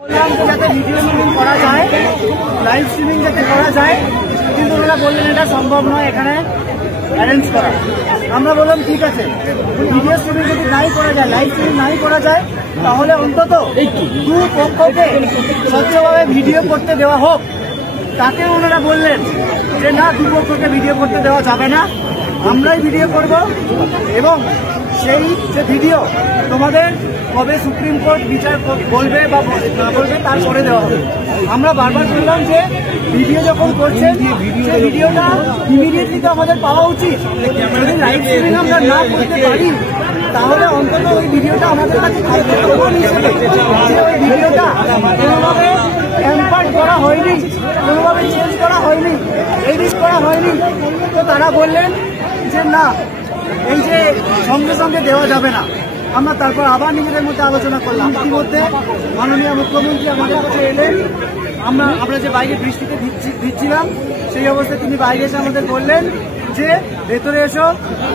যাতে video streaming করা যায়, লাইভ স্ট্রিমিং যাতে করা যায়, কিন্তু ওনারা বললেন এটা সম্ভব নয় এখানে অ্যারেঞ্জ করা। আমরা বললাম ঠিক আছে, ভিডিও স্ট্রিমিং যদি নাই করা যায়, লাইভ স্ট্রিমিং নাই করা যায়, তাহলে অন্তত দু পক্ষকে স্বচ্ছভাবে ভিডিও করতে দেওয়া হোক। তাকে ওনারা বললেন যে না, দু পক্ষকে ভিডিও করতে দেওয়া যাবে না, আমরাই ভিডিও করব এবং সেই যে ভিডিও তোমাদের কবে সুপ্রিম কোর্ট বিচার বলবে বা না বলবে তারপরে দেওয়া হবে। আমরা বারবার বললাম যে ভিডিও যখন করছেন সেই ভিডিওটা ইমিডিয়েটলি তো আমাদের পাওয়া উচিত। যদি লাইভ স্ট্রিমিং আমরা না করতে পারি তাহলে অন্তত ওই ভিডিওটা আমাদের কাছে থাকবে প্রমাণ হিসেবে যে ওই ভিডিওটা কোনোভাবে ট্যাম্পার করা হয়নি, কোনোভাবে চেঞ্জ করা হয়নি, এডিট করা হয়নি। তো তারা বললেন যে না, এই যে সঙ্গে সঙ্গে দেওয়া যাবে না। আমরা তারপর আবার নিজেদের মধ্যে আলোচনা করলাম। ইতিমধ্যে মাননীয় মুখ্যমন্ত্রী আমাদের কাছে এলেন। আমরা যে বাইরে বৃষ্টিতে ভিজছিলাম সেই অবস্থায় তিনি বাইরে এসে আমাদের বললেন যে ভেতরে এসো,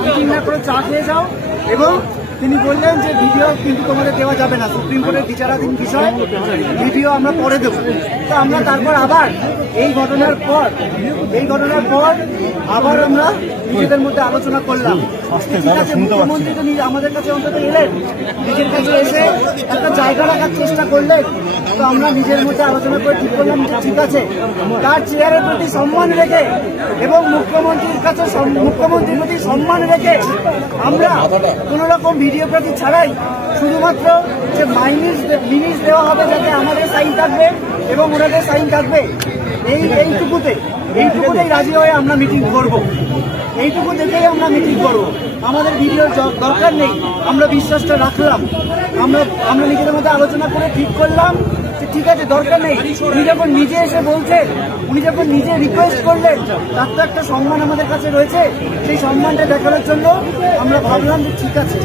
মিটিং না করে চা খেয়ে যাও, এবং তিনি বললেন যে ভিডিও কিন্তু তোমাদের দেওয়া যাবে না, সুপ্রিম কোর্টের বিচারাধীন বিষয়, ভিডিও আমরা পরে দেবো। তো আমরা তারপর আবার এই ঘটনার পর আবার আমরা নিজেদের মধ্যে আলোচনা করলাম। ঠিক আছে, মুখ্যমন্ত্রী তো আমাদের কাছে অন্তত এলেন, নিজের কাছে এসে একটা জায়গা রাখার চেষ্টা করলেন। তো আমরা নিজের মধ্যে আলোচনা করে ঠিক করলাম যে ঠিক আছে, তার চেয়ারের প্রতি সম্মান রেখে এবং মুখ্যমন্ত্রীর প্রতি সম্মান রেখে আমরা কোন রকম ভিডিওগ্রাফি ছাড়াই শুধুমাত্র যে মিনিটস দেওয়া হবে যাতে আমাদের সাইন থাকবে এবং ওনাদের সাইন থাকবে, এইটুকুতেই রাজি হয়ে আমরা মিটিং করব। এইটুকু দেখেই আমরা মিটিং করব। আমাদের ভিডিওর দরকার নেই। আমরা বিশ্বাসটা রাখলাম। আমরা নিজেদের মধ্যে আলোচনা করে ঠিক করলাম যে ঠিক আছে, দরকার নেই। উনি যখন নিজে এসে বলছেন, উনি যখন নিজে রিকোয়েস্ট করলেন, তার তো একটা সম্মান আমাদের কাছে রয়েছে। সেই সম্মানটা দেখানোর জন্য আমরা ভাবলাম যে ঠিক আছে,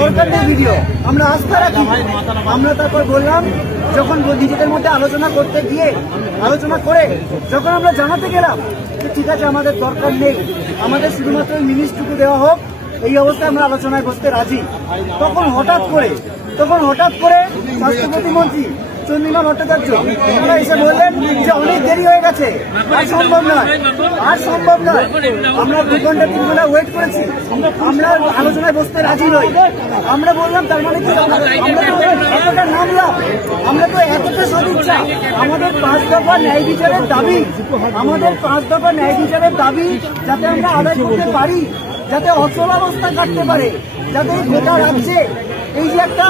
দরকার নেই ভিডিও, আমরা আস্থা রাখি। আমরা তারপর বললাম, যখন নিজেদের মধ্যে আলোচনা করে যখন আমরা জানাতে গেলাম যে ঠিক আছে, আমাদের দরকার নেই, আমাদের শুধুমাত্র মিনিটটুকু দেওয়া হোক, এই অবস্থায় আমরা আলোচনায় বসতে রাজি। তখন হঠাৎ করে স্বাস্থ্য প্রতিমন্ত্রী চন্দ্রিমা ভট্টাচার্য ওরা এসে বললেন যে অনেক দেরি হয়ে গেছে, আর সম্ভব নয়। আমরা 2 ঘন্টা 3 ঘন্টা ওয়েট করেছি, আমরা আলোচনায় বসতে রাজি নই। আমরা বললাম তার মানে কি, আমরা এতটা নামলাম, আমরা তো এতটা সদিচ্ছা। আমাদের 5 দফা ন্যায় বিচারের দাবি যাতে আমরা আদায় করতে পারি, যাতে অচলাবস্থা কাটতে পারে, যাতে গোটা রাজ্যে এই যে একটা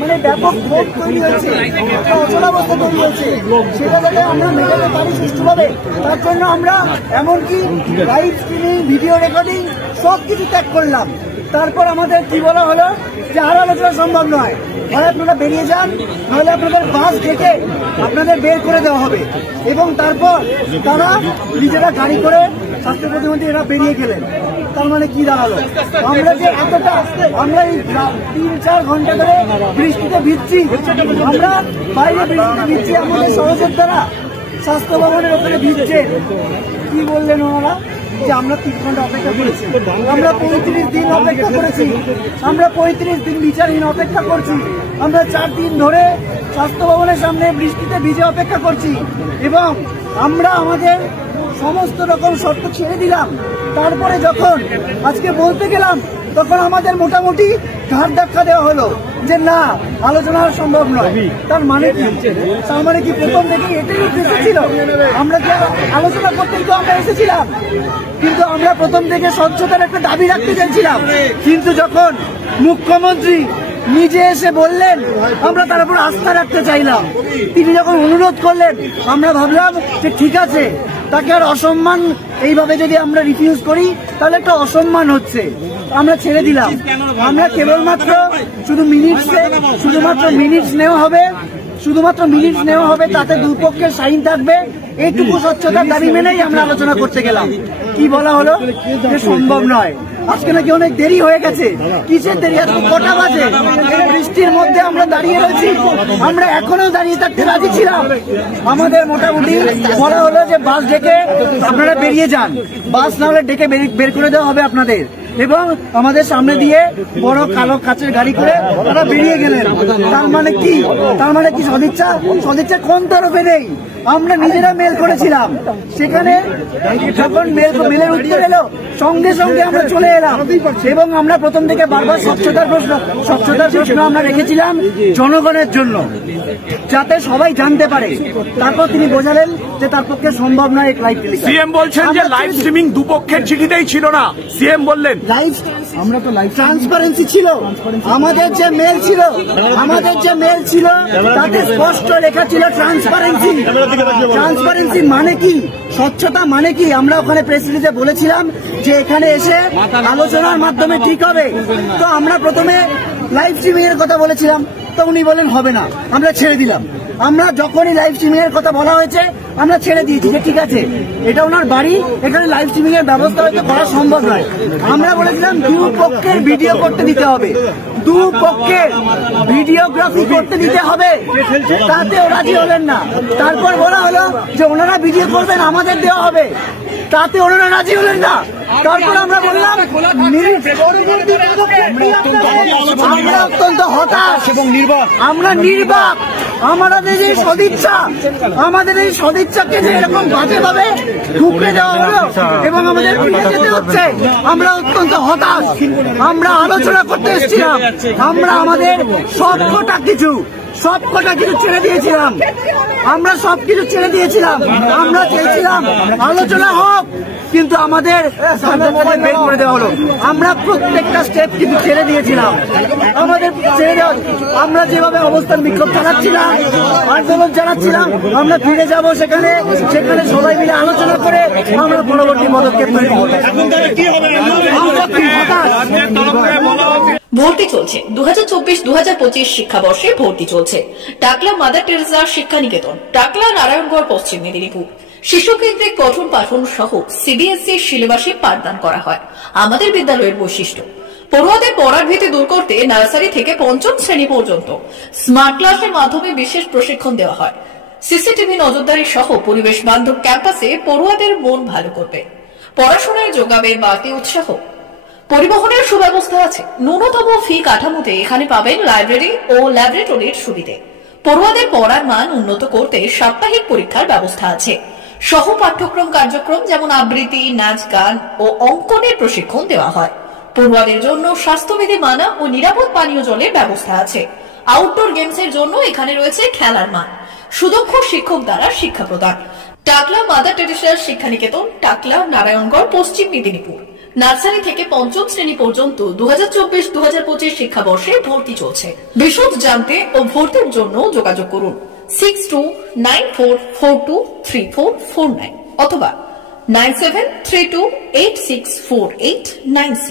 মানে ব্যাপক ক্ষোভ তৈরি হয়েছে, একটা অচলাবস্থা তৈরি হয়েছে, সেটা যাতে আমরা মেটাতে পারি সুষ্ঠুভাবে, তার জন্য আমরা এমনকি লাইভ স্ট্রিমিং, ভিডিও রেকর্ডিং সবকিছু ত্যাগ করলাম। তারপর আমাদের কি বলা হলো যে আর আলোচনা সম্ভব নয়, হয় আপনারা বেরিয়ে যান, নাহলে আপনাদের বাস ডেকে আপনাদের বের করে দেওয়া হবে। এবং তারপর তারা নিজেরা গাড়ি করে স্বাস্থ্য প্রতিমন্ত্রী এরা বেরিয়ে গেলেন। তার মানে কি দাঁড়ালো, আমরা যে এতটা আমরা এই 3-4 ঘন্টা ধরে বৃষ্টিতে ভিজছি, আমরা বাইরে বৃষ্টিতে ভিজছি, আমাদের সহযোদ্ধারা স্বাস্থ্য ভবনের ওখানে ভিজছে। কি বললেন ওনারা যে আমরা 3 ঘন্টা অপেক্ষা করেছি, আমরা 35 দিন অপেক্ষা করেছি, আমরা 35 দিন বিচারহীন অপেক্ষা করছি, আমরা 4 দিন ধরে স্বাস্থ্য ভবনের সামনে বৃষ্টিতে ভিজে অপেক্ষা করছি, এবং আমরা আমাদের সমস্ত রকম শর্ত ছেড়ে দিলাম। তারপরে যখন আজকে বলতে গেলাম, তখন আমাদের মোটামুটি ঘাট ধাক্কা দেওয়া হলো যে না, আলোচনা সম্ভব নয়। তার মানে কি প্রথম থেকে এটাই উদ্দেশ্য ছিল? আমরা কি আলোচনা করতেই তো আমরা এসেছিলাম, কিন্তু আমরা প্রথম থেকে স্বচ্ছতার একটা দাবি রাখতে চাইছিলাম। কিন্তু যখন মুখ্যমন্ত্রী নিজে এসে বললেন, আমরা তার উপর আস্থা রাখতে চাইলাম। তিনি যখন অনুরোধ করলেন, আমরা ভাবলাম যে ঠিক আছে, তাকে আর অসম্মান এইভাবে যদি আমরা রিফিউজ করি তাহলে একটা অসম্মান হচ্ছে, আমরা ছেড়ে দিলাম। আমরা কেবলমাত্র শুধুমাত্র মিনিটস নেওয়া হবে, তাতে দুপক্ষের সাইন থাকবে, এইটুকু স্বচ্ছতার দাবি মেনেই আমরা আলোচনা করতে গেলাম। কি বলা হলো যে সম্ভব নয়। আজকে নাকি অনেক দেরি হয়ে গেছে। কিসের দেরি? আজকে কটা বাজে? বৃষ্টির মধ্যে আমরা দাঁড়িয়ে রয়েছি, আমরা এখনো দাঁড়িয়ে থাকতে রাজি ছিলাম। আমাদের মোটামুটি বলা হলো যে বাস ডেকে আপনারা বেরিয়ে যান, বাস না হলে ডেকে বের করে দেওয়া হবে আপনাদের। এবং আমাদের সামনে দিয়ে বড় কালো কাচের গাড়ি করে তারা বেরিয়ে গেলেন। তার মানে কি সদিচ্ছা? সদিচ্ছা কোন তরফে নেই? আমরা নিজেরা মেল করেছিলাম, সেখানে যখন মেলের উত্তর এলো সঙ্গে সঙ্গে আমরা চলে এলাম এবং আমরা প্রথম থেকে বারবার স্বচ্ছতার প্রশ্ন আমরা রেখেছিলাম জনগণের জন্য, যাতে সবাই জানতে পারে। তারপর তিনি বোঝালেন যে তার পক্ষে সম্ভব নয় এক লাইভ টেলিকাস্ট। সিএম বলছেন যে লাইভ স্ট্রিমিং দুপক্ষের চিঠিতেই ছিল না। সিএম বললেন আমরা তো লাইভ ট্রান্সপারেন্সি ছিল। আমাদের যে মেল ছিল তাতে স্পষ্ট লেখা ছিল ট্রান্সপারেন্সি। ট্রান্সপারেন্সি মানে কি, স্বচ্ছতা মানে কি? আমরা ওখানে প্রেস রিলিজে বলেছিলাম যে এখানে এসে আলোচনার মাধ্যমে ঠিক হবে। তো আমরা প্রথমে লাইভ স্ট্রিমিং এর কথা বলেছিলাম, তো উনি বলেন হবে না, আমরা ছেড়ে দিলাম। আমরা যখনই লাইভ স্ট্রিমিং এর কথা বলা হয়েছে আমরা ছেড়ে দিয়েছি যে ঠিক আছে, এটা ওনার বাড়ি, এখানে লাইভ স্ট্রিমিং এর ব্যবস্থা হয়তো করা সম্ভব নয়। আমরা বলেছিলাম দুপক্ষের ভিডিও করতে দিতে হবে, দুপক্ষের ভিডিওগ্রাফি করতে দিতে হবে, তাতেও রাজি হলেন না। তারপর বলা হলো যে ওনারা ভিডিও করবেন, আমাদের দেওয়া হবে, তাতে ওনারা রাজি হলেন না। তারপর আমরা বললাম আমরা অত্যন্ত হতাশ এবং আমরা নির্বাক। আমাদের এই সদিচ্ছাকে যে এরকম বাজেভাবে ঢুকে দেওয়া হলো এবং আমাদের ফিরে যেতে হচ্ছে, আমরা অত্যন্ত হতাশ। আমরা আলোচনা করতে এসেছিলাম, আমরা আমাদের সবকটা কিছু ছেড়ে দিয়েছিলাম। আমরা সবকিছু ছেড়ে দিয়েছিলাম। আমরা চেয়েছিলাম আলোচনা হোক, কিন্তু আমাদের বের করে দেওয়া হলো। আমরা প্রত্যেকটা স্টেপ কিন্তু ছেড়ে দিয়েছিলাম। আমাদের ছেড়ে দেওয়া, আমরা যেভাবে অবস্থান বিক্ষোভ চালাচ্ছিলাম, আন্দোলন চালাচ্ছিলাম, আমরা ফিরে যাব সেখানে সবাই মিলে আলোচনা করে আমরা পরবর্তী পদক্ষেপ নেব। ভর্তি চলছে 2024-2025 শিক্ষাবর্ষে ভর্তি চলছে টাকলা মাদার টেরেসা শিক্ষা নিকেতন, টাকলা, নারায়ণগড়, পশ্চিম মেদিনীপুর। শিশু কেন্দ্রিক পঠন পাঠন সহ সিবিএসই সিলেবাসে পাঠদান করা হয়। আমাদের বিদ্যালয়ের বৈশিষ্ট্য, পড়ুয়াদের পড়ার ভীতি দূর করতে নার্সারি থেকে পঞ্চম শ্রেণী পর্যন্ত স্মার্ট ক্লাসের মাধ্যমে বিশেষ প্রশিক্ষণ দেওয়া হয়। সিসিটিভি নজরদারি সহ পরিবেশ বান্ধব ক্যাম্পাসে পড়ুয়াদের মন ভালো করবে, পড়াশোনায় যোগাবে বাড়তি উৎসাহ। পরিবহনের সুব্যবস্থা আছে। ন্যূনতম ফি কাঠামোতে এখানে পাবেন লাইব্রেরি ও ল্যাবরেটরির সুবিধে। পড়ুয়াদের পড়ার মান উন্নত করতে সাপ্তাহিক পরীক্ষার ব্যবস্থা আছে। সহ পাঠ্যক্রম কার্যক্রম যেমন আবৃত্তি, নাচ, গান ও অঙ্কনের প্রশিক্ষণ দেওয়া হয়। পড়ুয়াদের জন্য স্বাস্থ্যবিধি মানা ও নিরাপদ পানীয় জলের ব্যবস্থা আছে। আউটডোর গেমসের জন্য এখানে রয়েছে খেলার মাঠ, সুদক্ষ শিক্ষক দ্বারা শিক্ষা প্রদান। টাকলা মাদার টেরেসা শিক্ষা নিকেতন, টাকলা, নারায়ণগড়, পশ্চিম মেদিনীপুর। নার্সারি থেকে পঞ্চম শ্রেণী পর্যন্ত 2024-2025 শিক্ষাবর্ষে ভর্তি চলছে। বিশদ জানতে ও ভর্তির জন্য যোগাযোগ করুন 6294423449 অথবা 9732864896।